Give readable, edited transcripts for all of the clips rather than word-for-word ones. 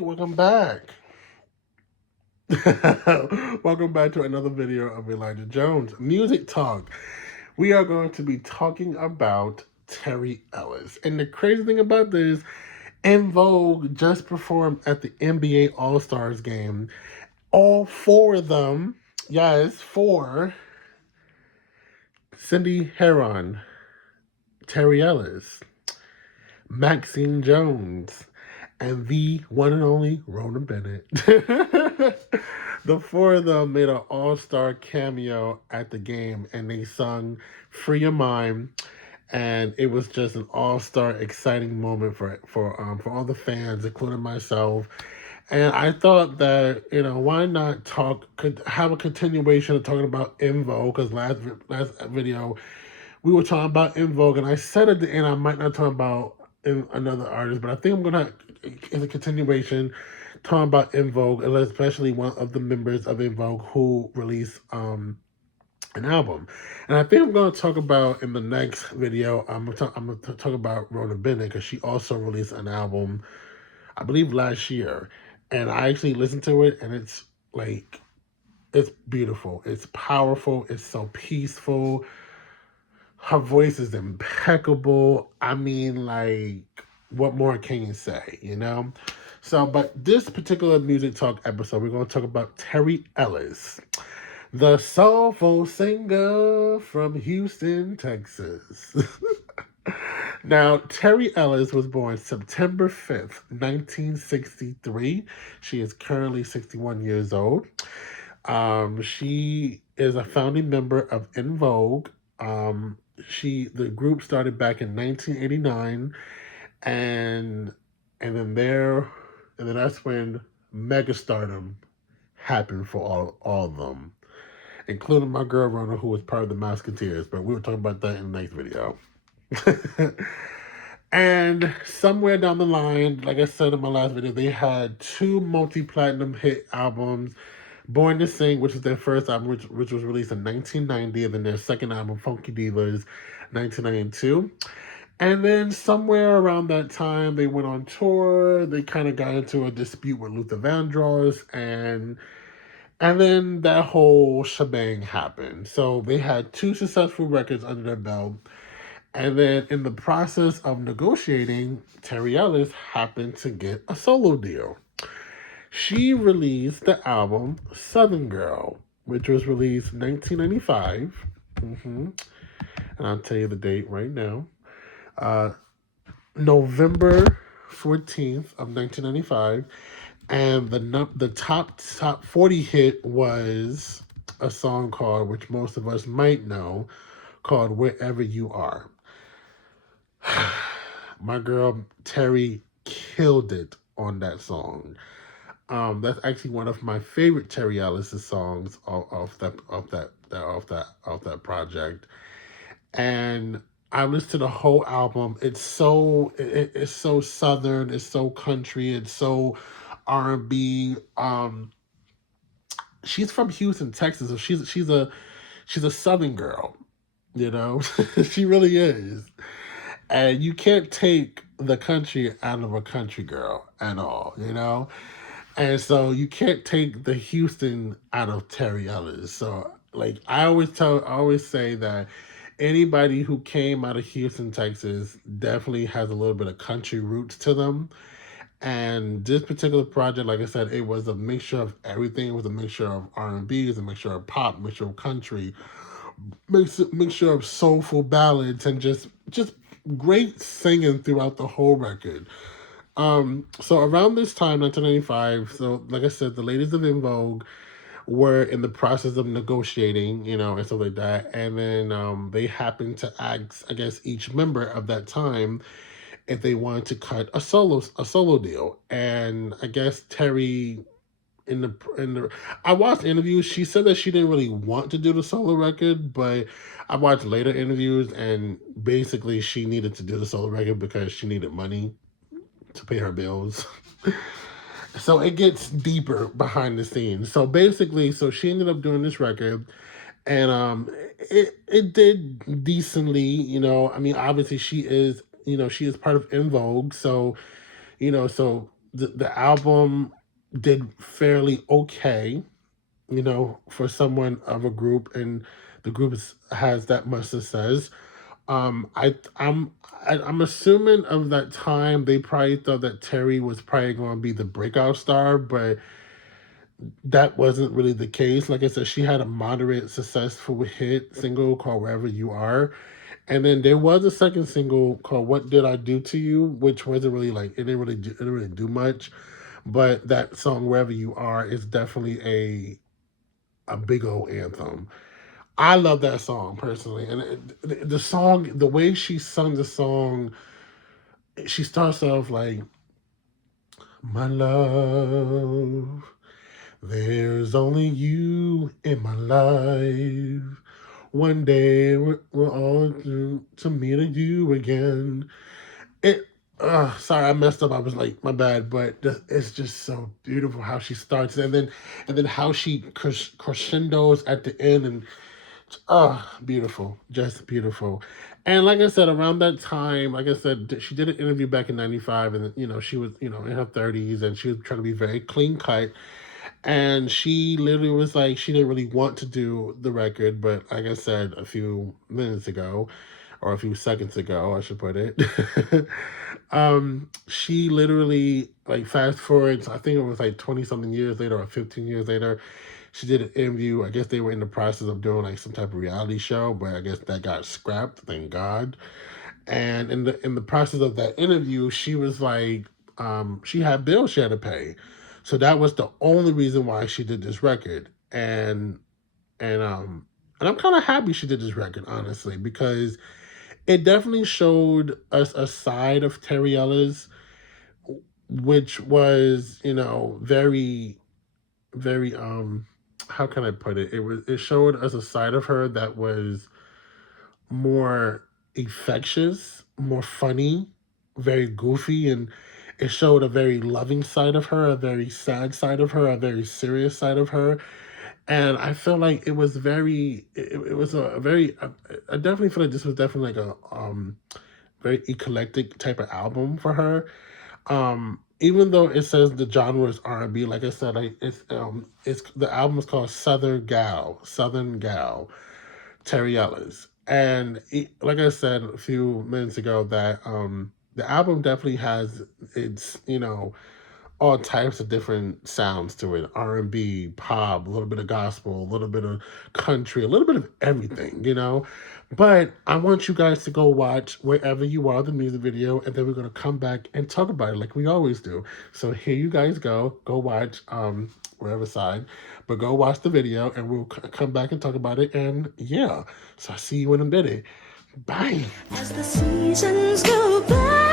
welcome back. Welcome back to another video of Elijah Jones Music Talk. We are going to be talking about Terry Ellis. And the crazy thing about this, En Vogue just performed at the NBA All-Stars game. All four of them, yes, four, Cindy Heron, Terry Ellis, Maxine Jones, and the one and only Rona Bennett. The four of them made an all-star cameo at the game, and they sung "Free Your Mind," and it was just an all-star exciting moment for all the fans, including myself. And I thought that why not could have a continuation of talking about En Vogue, because last video we were talking about En Vogue, and I said at the end I might not talk about another artist, but I think I'm gonna, in a continuation, talking about En Vogue, and especially one of the members of En Vogue who released an album. And I think I'm gonna talk about in the next video. I'm gonna talk about Rona Bennett, because she also released an album, I believe last year, and I actually listened to it, and it's like it's beautiful, it's powerful, it's so peaceful. Her voice is impeccable. I mean, like, what more can you say? So, but this particular music talk episode, we're going to talk about Terry Ellis, the soulful singer from Houston, Texas. Now, Terry Ellis was born September 5th, 1963. She is currently 61 years old. She is a founding member of En Vogue. The group started back in 1989, and then that's when megastardom happened for all of them, including my girl Rona, who was part of the Musketeers. But we were talking about that in the next video. And somewhere down the line, like I said in my last video, they had two multi-platinum hit albums. Born to Sing, which is their first album, which was released in 1990, and then their second album, Funky Divas, 1992. And then somewhere around that time, they went on tour. They kind of got into a dispute with Luther Vandross, and then that whole shebang happened. So they had two successful records under their belt. And then in the process of negotiating, Terry Ellis happened to get a solo deal. She released the album Southern Girl, which was released in 1995. And I'll tell you the date right now. November 14th of 1995. And the top 40 hit was a song called, which most of us might know, called Wherever You Are. My girl Terry killed it on that song. That's actually one of my favorite Terry Ellis' songs off that project. And I listened to the whole album. It's so southern, it's so country, it's so R&B. She's from Houston, Texas, so she's a southern girl, she really is. And you can't take the country out of a country girl at all. And so you can't take the Houston out of Terry Ellis. So, like, I always say that anybody who came out of Houston, Texas, definitely has a little bit of country roots to them. And this particular project, like I said, it was a mixture of everything. It was a mixture of R&B, it was a mixture of pop, a mixture of country, mixture of soulful ballads, and just great singing throughout the whole record. So around this time, 1995, so like I said, the ladies of En Vogue were in the process of negotiating, and stuff like that. And then they happened to ask, I guess, each member of that time if they wanted to cut a solo deal. And I guess Terry, in the I watched interviews, she said that she didn't really want to do the solo record, but I watched later interviews, and basically she needed to do the solo record because she needed money to pay her bills. So it gets deeper behind the scenes. So basically, she ended up doing this record, and it did decently. I mean, obviously she is part of En Vogue, so the album did fairly okay, for someone of a group, and the group has that much success. I'm assuming of that time they probably thought that Terry was probably going to be the breakout star, but that wasn't really the case. Like I said, she had a moderate successful hit single called "Wherever You Are," and then there was a second single called "What Did I Do to You," which wasn't really like it didn't really do much. But that song "Wherever You Are" is definitely a big old anthem. I love that song personally, and the song, the way she sung the song, she starts off like, "My love, there's only you in my life. One day we're all to meet you again." It. Sorry, I messed up. I was like, my bad, but it's just so beautiful how she starts, and then how she crescendos at the end, and beautiful, just beautiful. And like I said, around that time, like I said, she did an interview back in '95, and she was in her 30s, and she was trying to be very clean cut. And she literally was like, she didn't really want to do the record, but like I said a few minutes ago, or a few seconds ago, I should put it. She literally, like, fast forwards, I think it was like 20 something years later or 15 years later, she did an interview. I guess they were in the process of doing like some type of reality show, but I guess that got scrapped, thank God. And in the process of that interview, she was like, she had bills she had to pay. So that was the only reason why she did this record. And I'm kind of happy she did this record, honestly, because it definitely showed us a side of Terry Ellis, which was, very, very, how can I put it? It showed us a side of her that was more infectious, more funny, very goofy, and it showed a very loving side of her, a very sad side of her, a very serious side of her. And I feel like it was it was a very, I definitely feel like this was definitely like a very eclectic type of album for her. Even though it says the genre is R&B, like I said, it's the album is called Southern Gal, Terry Ellis. And like I said a few minutes ago, that the album definitely has its, all types of different sounds to it: R&B, pop, a little bit of gospel, a little bit of country, a little bit of everything. But I want you guys to go watch Wherever You Are, the music video, and then we're going to come back and talk about it like we always do. So here you guys go watch Wherever Side, but go watch the video, and we'll come back and talk about it. And yeah, so I see you in a minute. Bye. As the seasons go by,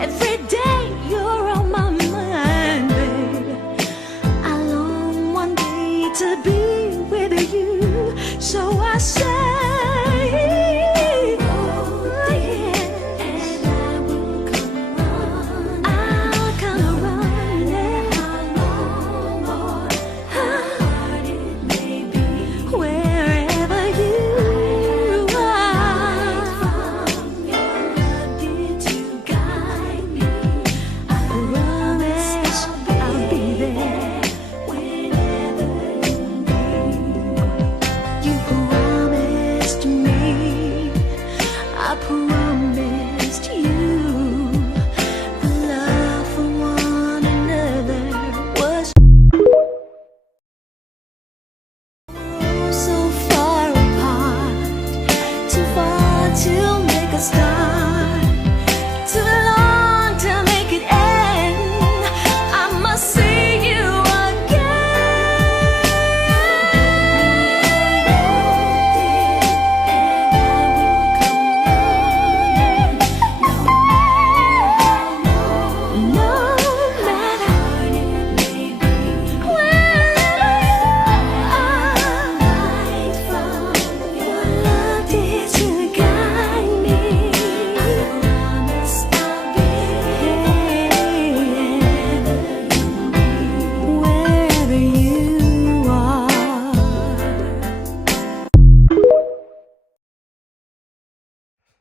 every day you're on my mind, babe. I long one day to be with you, so I say, oh yeah, and I will come running. I'll come running. How long or how hard it may be, wherever you are, from your love did to guide me. I promise I'll be there whenever you need. You promised me, I promised you, the love for one another was so far apart, too far to make a start, too long to make it end. I must see you again. And I will come running, no matter how hard it may be, wherever you are, from your love did to guide me. I promise I'll be there wherever you are.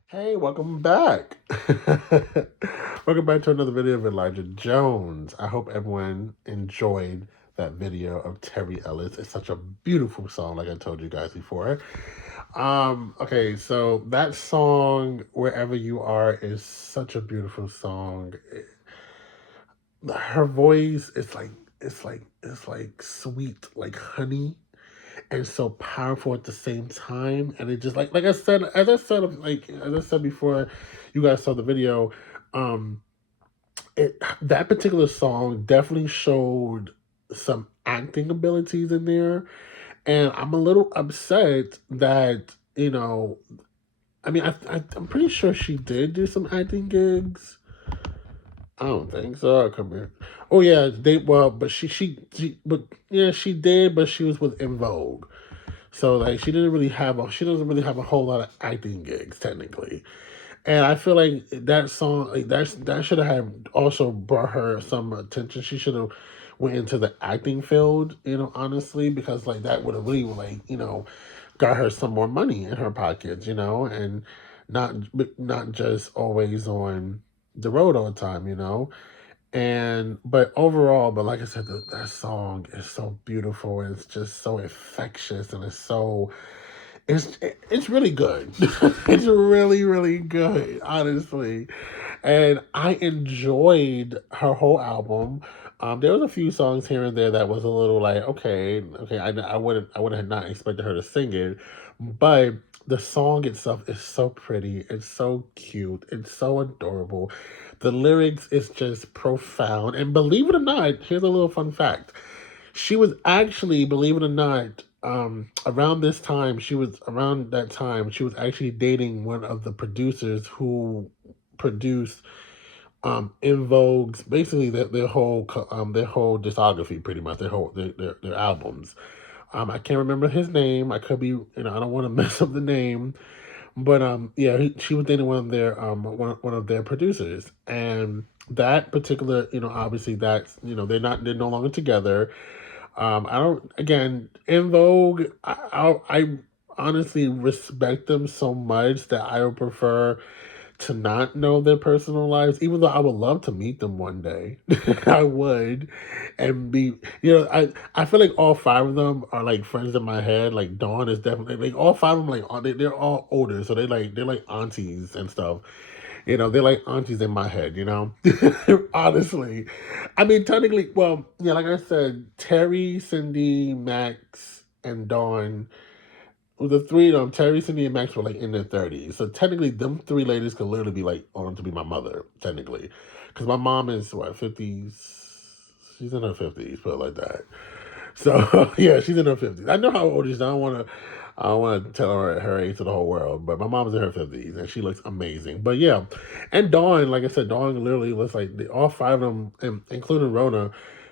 Hey, welcome back. Welcome back to another video of Elijah Jones. I hope everyone enjoyed that video of Terry Ellis. It's such a beautiful song, like I told you guys before. Okay, so that song, Wherever You Are, is such a beautiful song. Her voice is like sweet, like honey, and so powerful at the same time. And it just like I said, as I said before, you guys saw the video. Um, that particular song definitely showed some acting abilities in there, and I'm a little upset that I mean, I'm pretty sure she did do some acting gigs. I don't think so. Come here. Oh yeah, but but yeah, she did, but she was with In Vogue, so like she doesn't really have a whole lot of acting gigs technically. And I feel like that song, like that should have also brought her some attention. She should have went into the acting field, honestly, because like that would have really got her some more money in her pockets, and not not just always on the road all the time, And but overall, but like I said, that song is so beautiful and it's just so infectious and it's really good. It's really really good, honestly, and I enjoyed her whole album. There was a few songs here and there that was a little like okay. I would have not expected her to sing it, but the song itself is so pretty. It's so cute. It's so adorable. The lyrics is just profound. And believe it or not, here's a little fun fact. She was actually, believe it or not, around that time, she was actually dating one of the producers who produced In Vogue's basically their whole discography, pretty much their albums. I can't remember his name. I could be, I don't want to mess up the name, but yeah, she was dating one of their producers, and that particular, obviously that's, they're no longer together. I don't, again, In Vogue, I honestly respect them so much that I would prefer to not know their personal lives, even though I would love to meet them one day. I would, and be, I feel like all five of them are like friends in my head. Like Dawn is definitely like all five of them. Like they're all older, so they're like aunties and stuff. They're like aunties in my head. Honestly, I mean technically, well, yeah, like I said, Terry, Cindy, Max, and Dawn, the three of them, Terry, Cindy, and Max, were like in their 30s. So technically, them three ladies could literally be like on to be my mother, technically. Because my mom is, what, 50s? She's in her 50s, put it like that. So, yeah, she's in her 50s. I know how old she is. I don't want to tell her age to the whole world, but my mom's in her 50s and she looks amazing. But yeah, and Dawn, like I said, Dawn literally looks like all five of them, including Rona,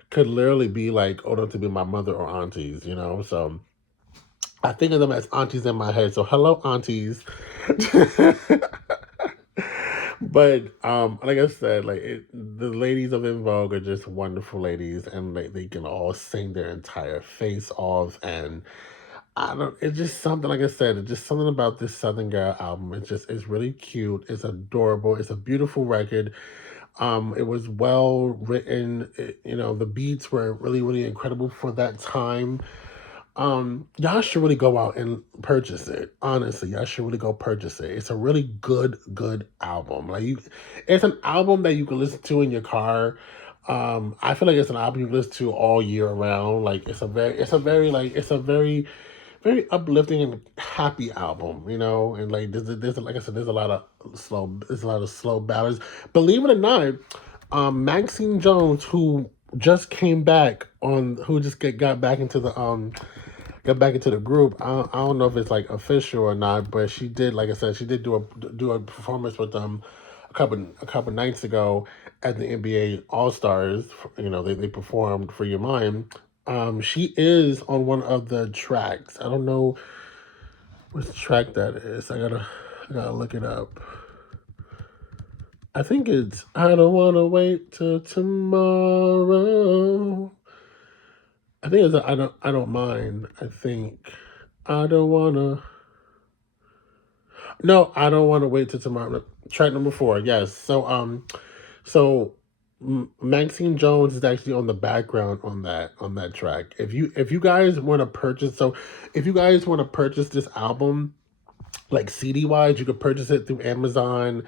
could literally be like old enough to be my mother or aunties, So I think of them as aunties in my head. So hello, aunties. But like I said, the ladies of In Vogue are just wonderful ladies, and like they can all sing their entire face off. And I don't. It's just something. Like I said, it's just something about this Southern Girl album. It's really cute. It's adorable. It's a beautiful record. It was well written. The beats were really really incredible for that time. Y'all should really go out and purchase it. Honestly, y'all should really go purchase it. It's a really good album. It's an album that you can listen to in your car. I feel like it's an album you can listen to all year around. Like it's a very uplifting and happy album, and like there's like I said, there's a lot of slow ballads. Believe it or not, Maxine Jones, who just came back on, who just got back into the got back into the group. I don't know if it's like official or not, but she did, like I said, she did do a performance with them a couple nights ago at the NBA All Stars. They performed For Your Mind. She is on one of the tracks. I don't know which track that is. I gotta look it up. I think it's I Don't Wanna Wait Till Tomorrow. I think it's I don't mind. I think I don't wanna no, I don't wanna wait till tomorrow. Track number 4, yes. So So Maxine Jones is actually on the background on that track. If you guys want to purchase, so if you guys want to purchase this album, like CD wise, you could purchase it through Amazon,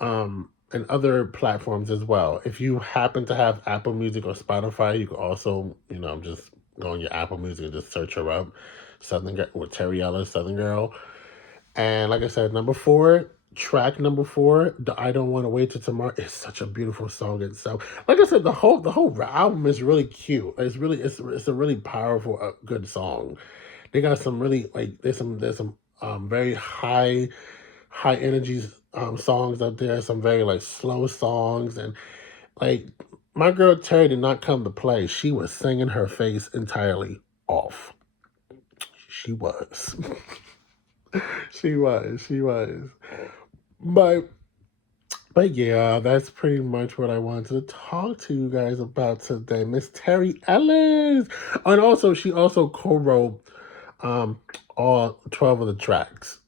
and other platforms as well. If you happen to have Apple Music or Spotify, you could also, just go on your Apple Music and just search her up, Southern Girl with Terry Ellis, Southern Girl. And like I said, track number four, the I Don't Want to Wait Till Tomorrow is such a beautiful song itself. Like I said, the whole album is really cute. It's a really powerful, good song. They got some really like there's some very high energy songs up there. Some very like slow songs, and like my girl Terry did not come to play. She was singing her face entirely off. She was. She was. But yeah, that's pretty much what I wanted to talk to you guys about today. Miss Terry Ellis. And also she also co-wrote all 12 of the tracks.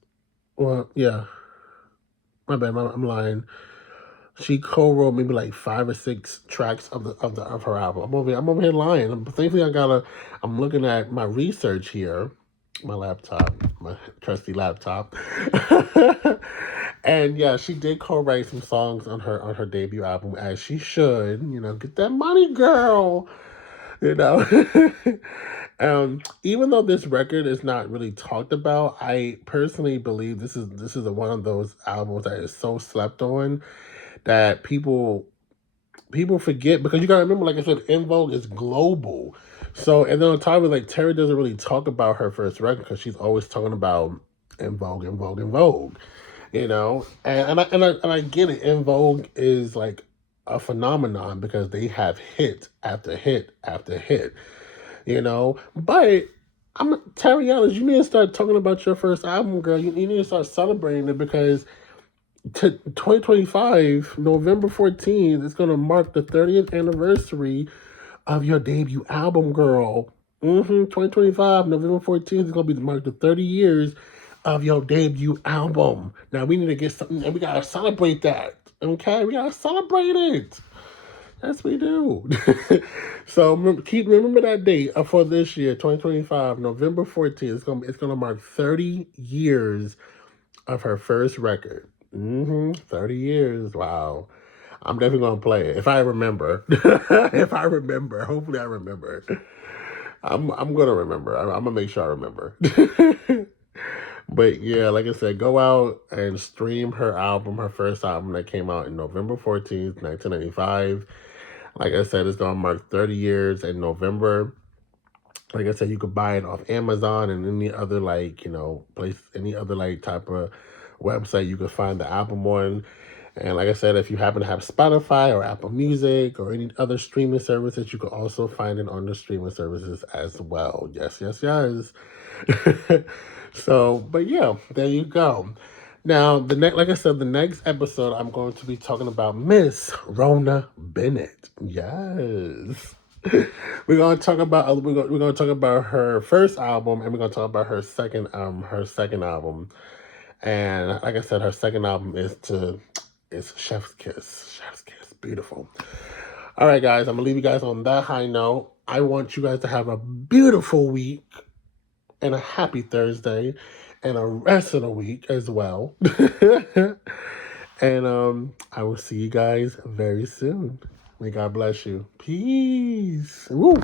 Well, yeah. My bad, I'm lying. She co-wrote maybe like 5 or 6 tracks of her album. I'm over here lying. Thankfully I'm looking at my research here, my trusty laptop. And yeah, she did co-write some songs on her debut album, as she should. Get that money, girl. You know. Even though this record is not really talked about, I personally believe this is one of those albums that is so slept on that people forget, because you gotta remember, like I said, En Vogue is global. So, and then on top of it, like Terry doesn't really talk about her first record because she's always talking about En Vogue, En Vogue, En Vogue. And I get it. En Vogue is like a phenomenon because they have hit after hit after hit. But I'm Terry Ellis. You need to start talking about your first album, girl. You need to start celebrating it, because 2025, November 14th, is going to mark the 30th anniversary of your debut album, girl. 2025, November 14th is going to be mark the 30 years of your debut album. Now, we need to get something, and we got to celebrate that. Okay? We got to celebrate it. Yes, we do. So remember that date for this year, 2025, November 14th. It's gonna mark 30 years of her first record. 30 years. Wow. I'm definitely gonna play it if I remember. If I remember, hopefully I remember. I'm gonna remember. I'm gonna make sure I remember. But yeah, like I said, go out and stream her album, her first album that came out in November 14th, 1995. Like I said, it's gonna mark 30 years in November. Like I said, you could buy it off Amazon and any other place, any other type of website you could find the album on. And like I said, if you happen to have Spotify or Apple Music or any other streaming services, you could also find it on the streaming services as well. Yes, yes, yes. So, but yeah, there you go. Now, like I said, the next episode, I'm going to be talking about Miss Rona Bennett. Yes. We're gonna talk about her first album, and we're gonna talk about her second album. And like I said, her second album is Chef's Kiss. Chef's Kiss, beautiful. All right, guys, I'm gonna leave you guys on that high note. I want you guys to have a beautiful week and a happy Thursday and a rest of the week as well. And I will see you guys very soon. May God bless you. Peace. Woo.